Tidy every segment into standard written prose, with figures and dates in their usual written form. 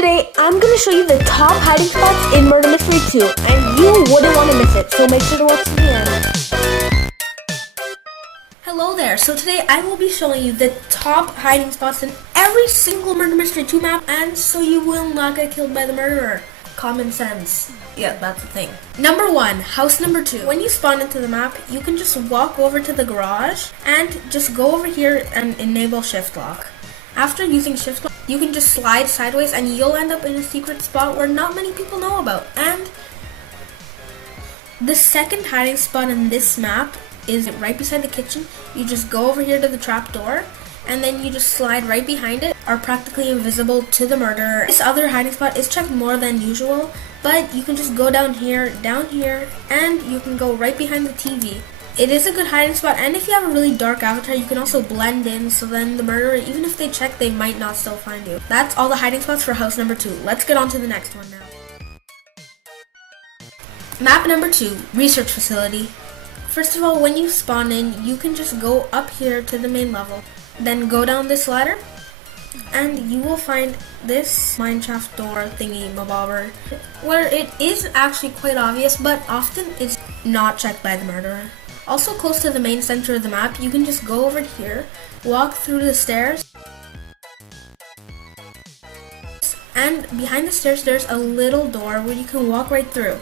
Today, I'm going to show you the top hiding spots in Murder Mystery 2, and you wouldn't want to miss it, so make sure to watch to the end. Hello there, so today I will be showing you the top hiding spots in every single Murder Mystery 2 map, and so you will not get killed by the murderer. Common sense. Yeah, that's the thing. Number 1, house number 2. When you spawn into the map, you can just walk over to the garage and just go over here and enable shift lock. After using shift lock, you can just slide sideways and you'll end up in a secret spot where not many people know about. And the second hiding spot in this map is right beside the kitchen. You just go over here to the trap door and then you just slide right behind it, are practically invisible to the murderer. This other hiding spot is checked more than usual, but you can just go down here, and you can go right behind the TV. It is a good hiding spot, and if you have a really dark avatar, you can also blend in, so then the murderer, even if they check, they might not still find you. That's all the hiding spots for house number 2. Let's get on to the next one now. Map number 2, research facility. First of all, when you spawn in, you can just go up here to the main level, then go down this ladder, and you will find this mineshaft door thingy mabobber, where it is actually quite obvious, but often it's not checked by the murderer. Also close to the main center of the map, you can just go over here, walk through the stairs, and behind the stairs there's a little door where you can walk right through.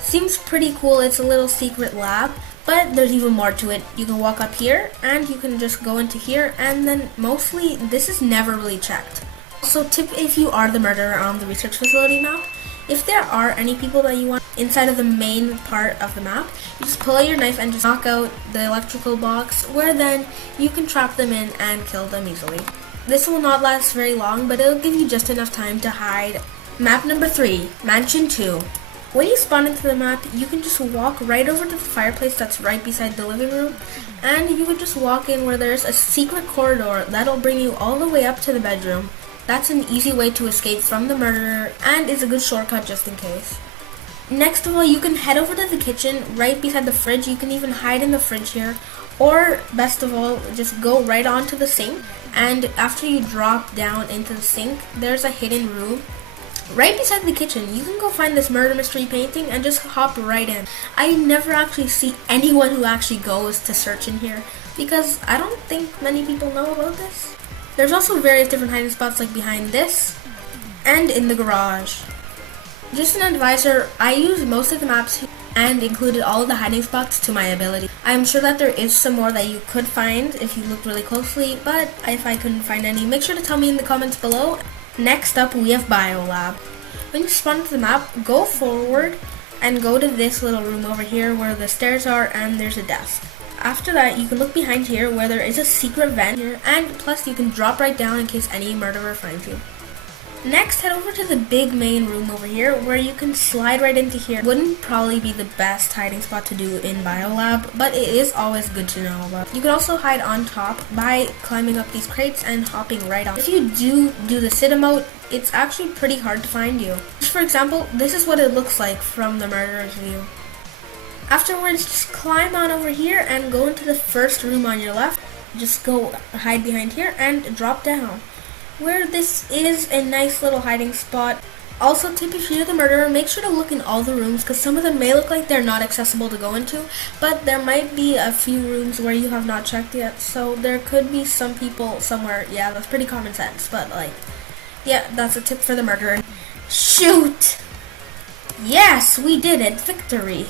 Seems pretty cool, it's a little secret lab, but there's even more to it. You can walk up here, and you can just go into here, and then mostly this is never really checked. So tip if you are the murderer on the research facility map, if there are any people that you want inside of the main part of the map, you just pull out your knife and just knock out the electrical box, where then you can trap them in and kill them easily. This will not last very long, but it'll give you just enough time to hide. Map number 3, Mansion 2. When you spawn into the map, you can just walk right over to the fireplace that's right beside the living room, and you can just walk in where there's a secret corridor that'll bring you all the way up to the bedroom. That's an easy way to escape from the murderer, and is a good shortcut just in case. Next of all, you can head over to the kitchen right beside the fridge. You can even hide in the fridge here, or best of all, just go right onto the sink, and after you drop down into the sink, there's a hidden room right beside the kitchen. You can go find this murder mystery painting and just hop right in. I never actually see anyone who actually goes to search in here, because I don't think many people know about this. There's also various different hiding spots like behind this and in the garage. Just an advisor, I use most of the maps and included all of the hiding spots to my ability. I'm sure that there is some more that you could find if you looked really closely, but if I couldn't find any, make sure to tell me in the comments below. Next up, we have Biolab. When you spawn to the map, go forward and go to this little room over here where the stairs are and there's a desk. After that, you can look behind here where there is a secret vent here, and plus you can drop right down in case any murderer finds you. Next, head over to the big main room over here where you can slide right into here. Wouldn't probably be the best hiding spot to do in Biolab, but it is always good to know about. You can also hide on top by climbing up these crates and hopping right on. If you do the sit emote, it's actually pretty hard to find you. Just for example, this is what it looks like from the murderer's view. Afterwards, just climb on over here and go into the first room on your left. Just go hide behind here and drop down, where this is a nice little hiding spot. Also, tip if you're the murderer, make sure to look in all the rooms, because some of them may look like they're not accessible to go into, but there might be a few rooms where you have not checked yet, so there could be some people somewhere. Yeah, that's pretty common sense, but yeah, that's a tip for the murderer. Shoot! Yes, we did it! Victory!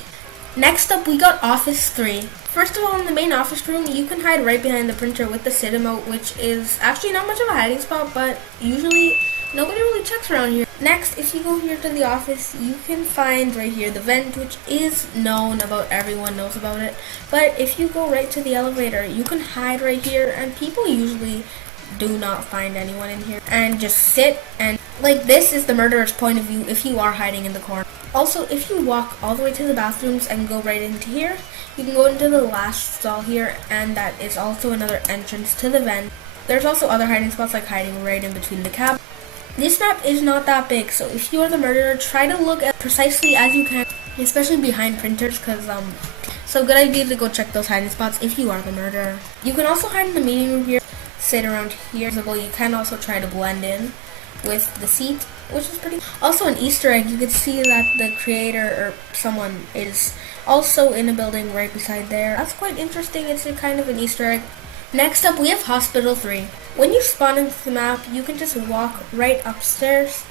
Next up, we got Office 3. First of all, in the main office room, you can hide right behind the printer with the sit emote, which is actually not much of a hiding spot, but usually nobody really checks around here. Next, if you go here to the office, you can find right here the vent, which is known about, everyone knows about it. But if you go right to the elevator, you can hide right here, and people usually do not find anyone in here, and just sit, and this is the murderer's point of view if you are hiding in the corner. Also, if you walk all the way to the bathrooms and go right into here, you can go into the last stall here, and that is also another entrance to the vent. There's also other hiding spots like hiding right in between the cabinets. This map is not that big, so if you are the murderer, try to look as precisely as you can, especially behind printers, because so good idea to go check those hiding spots if you are the murderer. You can also hide in the meeting room here, sit around here. You can also try to blend in with the seat which is pretty. Also an Easter egg, you can see that the creator or someone is also in a building right beside there. That's quite interesting. It's a kind of an Easter egg. Next up, we have Hospital 3. When you spawn into the map, you can just walk right upstairs.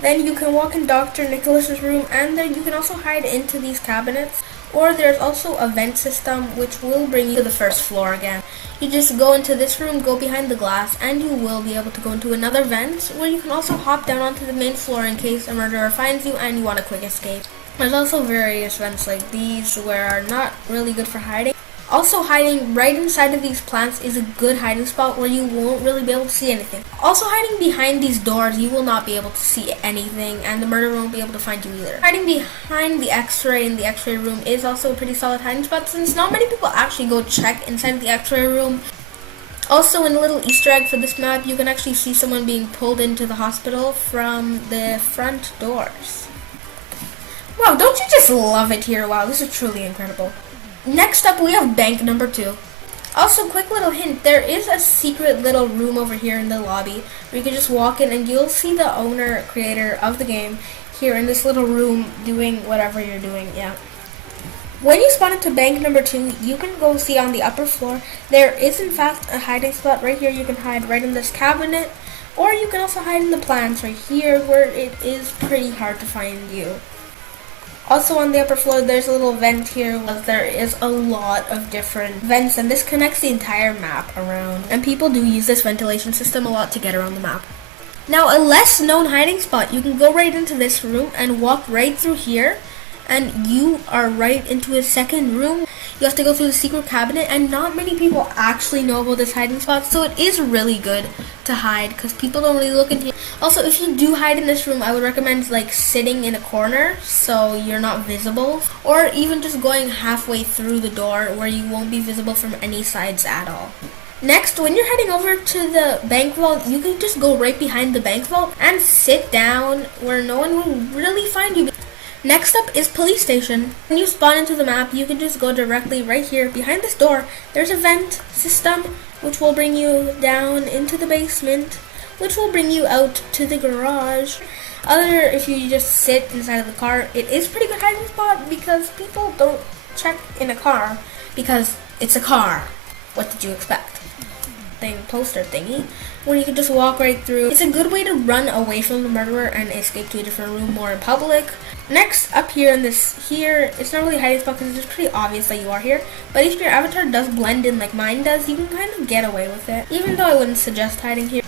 Then you can walk in Dr. Nicholas's room, and then you can also hide into these cabinets. Or there's also a vent system which will bring you to the first floor again. You just go into this room, go behind the glass, and you will be able to go into another vent where you can also hop down onto the main floor in case a murderer finds you and you want a quick escape. There's also various vents like these where are not really good for hiding. Also, hiding right inside of these plants is a good hiding spot where you won't really be able to see anything. Also, hiding behind these doors, you will not be able to see anything, and the murderer won't be able to find you either. Hiding behind the x-ray in the x-ray room is also a pretty solid hiding spot, since not many people actually go check inside the x-ray room. Also, in a little Easter egg for this map, you can actually see someone being pulled into the hospital from the front doors. Wow, don't you just love it here? Wow, this is truly incredible. Next up, we have bank number 2. Also, quick little hint, there is a secret little room over here in the lobby where you can just walk in and you'll see the owner, creator of the game here in this little room doing whatever you're doing, yeah. When you spawn into bank number 2, you can go see on the upper floor, there is in fact a hiding spot right here. You can hide right in this cabinet, or you can also hide in the plants right here where it is pretty hard to find you. Also on the upper floor, there's a little vent here. There is a lot of different vents, and this connects the entire map around. And people do use this ventilation system a lot to get around the map. Now, a less known hiding spot, you can go right into this room and walk right through here, and you are right into a second room. You have to go through the secret cabinet, and not many people actually know about this hiding spot, so it is really good to hide because people don't really look into it. Also, if you do hide in this room, I would recommend like sitting in a corner so you're not visible, or even just going halfway through the door where you won't be visible from any sides at all. Next, when you're heading over to the bank vault, you can just go right behind the bank vault and sit down where no one will really find you. Next up is police station. When you spawn into the map, you can just go directly right here. Behind this door, there's a vent system which will bring you down into the basement, which will bring you out to the garage. If you just sit inside of the car, it is pretty good hiding spot because people don't check in a car because it's a car. What did you expect? Poster thingy where you can just walk right through. It's a good way to run away from the murderer and escape to a different room more in public. Next up here in this here, it's not really a hiding spot because it's pretty obvious that you are here, but if your avatar does blend in like mine does, you can kind of get away with it, even though I wouldn't suggest hiding here.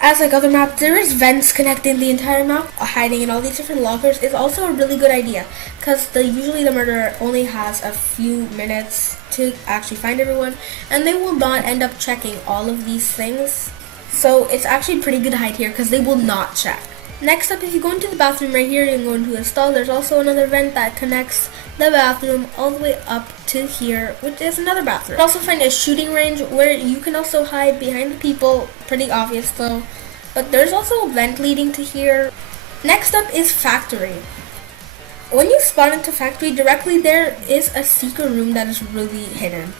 As like other maps, there is vents connecting the entire map. Hiding in all these different lockers is also a really good idea because usually the murderer only has a few minutes to actually find everyone, and they will not end up checking all of these things. So it's actually pretty good to hide here because they will not check. Next up, if you go into the bathroom right here, you can go into a stall. There's also another vent that connects the bathroom all the way up to here, which is another bathroom. You also find a shooting range where you can also hide behind the people. Pretty obvious though. But there's also a vent leading to here. Next up is factory. When you spawn into factory, directly there is a secret room that is really hidden.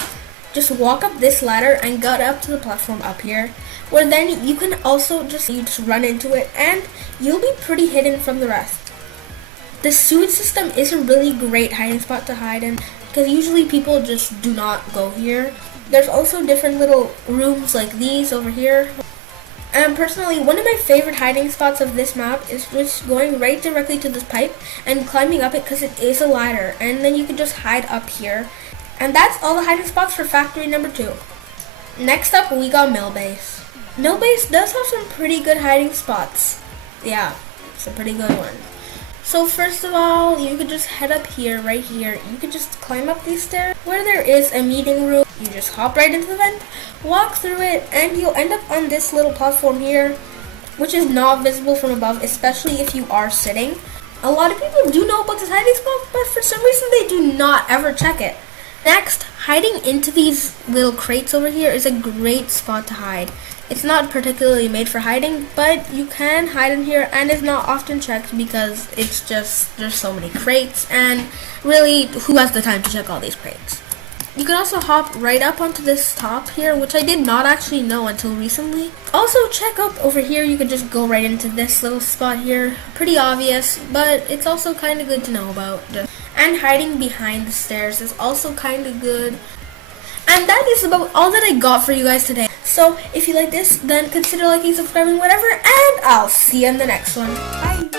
Just walk up this ladder and get up to the platform up here, where then you can also just run into it and you'll be pretty hidden from the rest. The sewage system is a really great hiding spot to hide in because usually people just do not go here. There's also different little rooms like these over here. And personally, one of my favorite hiding spots of this map is just going right directly to this pipe and climbing up it because it is a ladder, and then you can just hide up here. And that's all the hiding spots for factory number 2. Next up, we got mill base. Mill base does have some pretty good hiding spots. Yeah, it's a pretty good one. So first of all, you could just head up here, right here. You could just climb up these stairs where there is a meeting room. You just hop right into the vent, walk through it, and you'll end up on this little platform here, which is not visible from above, especially if you are sitting. A lot of people do know about this hiding spot, but for some reason they do not ever check it. Next, hiding into these little crates over here is a great spot to hide. It's not particularly made for hiding, but you can hide in here and it's not often checked because it's just, there's so many crates, and really, who has the time to check all these crates? You can also hop right up onto this top here, which I did not actually know until recently. Also, check up over here, you can just go right into this little spot here. Pretty obvious, but it's also kind of good to know about. And hiding behind the stairs is also kind of good. And that is about all that I got for you guys today. So if you like this, then consider liking, subscribing, whatever, and I'll see you in the next one. Bye!